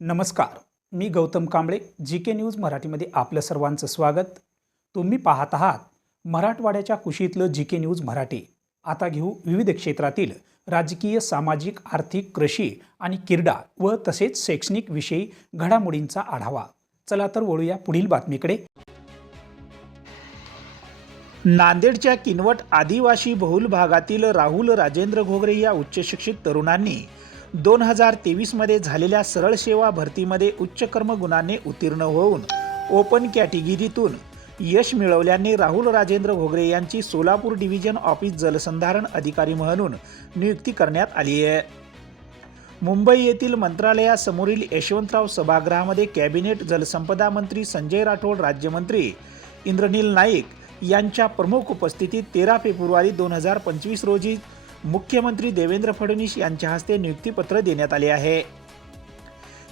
नमस्कार. मी Gautam Kamble G K news मराठीमध्ये आपलं सर्वांचं स्वागत. तुम्ही पाहत आहात मराठवाड्याच्या कुशीतलं जी के न्यूज मराठी. आता घेऊ विविध क्षेत्रातील राजकीय सामाजिक आर्थिक कृषी आणि क्रीडा व तसेच शैक्षणिक विषयी घडामोडींचा आढावा. चला तर वळूया पुढील बातमीकडे. नांदेडच्या किनवट आदिवासी बहुल भागातील राहुल राजेंद्र घोगरे या उच्चशिक्षित तरुणांनी दोन हजार तेवीसमध्ये झालेल्या सरळ सेवा भरतीमध्ये उच्च कर्म गुणाने उत्तीर्ण होऊन ओपन कॅटेगिरीतून यश मिळवल्याने राहुल राजेंद्र घोगरे यांची सोलापूर डिव्हिजन ऑफिस जलसंधारण अधिकारी म्हणून नियुक्ती करण्यात आली आहे. मुंबई येथील मंत्रालयासमोरील यशवंतराव सभागृहामध्ये कॅबिनेट जलसंपदा मंत्री संजय राठोड राज्यमंत्री इंद्रनील नाईक यांच्या प्रमुख उपस्थितीत तेरा फेब्रुवारी दोन हजार पंचवीस रोजी मुख्यमंत्री देवेंद्र फडणवीस यांच्या हस्ते नियुक्तीपत्र देण्यात आले आहे.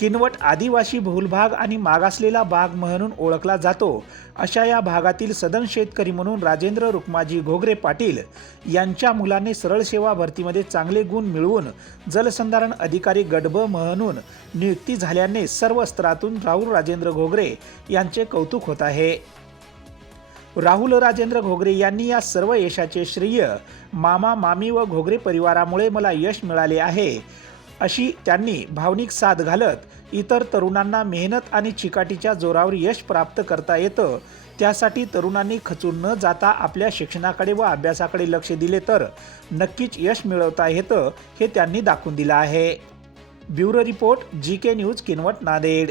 किनवट आदिवासी बहुल भाग आणि मागासलेला भाग म्हणून ओळखला जातो. अशा या भागातील सदन शेतकरी म्हणून राजेंद्र रुक्माजी घोगरे पाटील यांच्या मुलाने सरळ सेवा भरतीमध्ये चांगले गुण मिळवून जलसंधारण अधिकारी गडब म्हणून नियुक्ती झाल्याने सर्व स्तरातून राहुल राजेंद्र घोगरे यांचे कौतुक होत आहे. राहुल राजेंद्र घोगरे यांनी या सर्व यशाचे श्रेय मामा मामी व घोगरे परिवारामुळे मला यश मिळाले आहे. अशी त्यांनी भावनिक साथ घालत इतर तरुणांना मेहनत आणि चिकाटीच्या जोरावर यश प्राप्त करता येतं. त्यासाठी तरुणांनी खचून न जाता आपल्या शिक्षणाकडे व अभ्यासाकडे लक्ष दिले तर नक्कीच यश मिळवता येतं हे त्यांनी दाखवून दिलं आहे. Bureau report G K news Kinwat Nanded.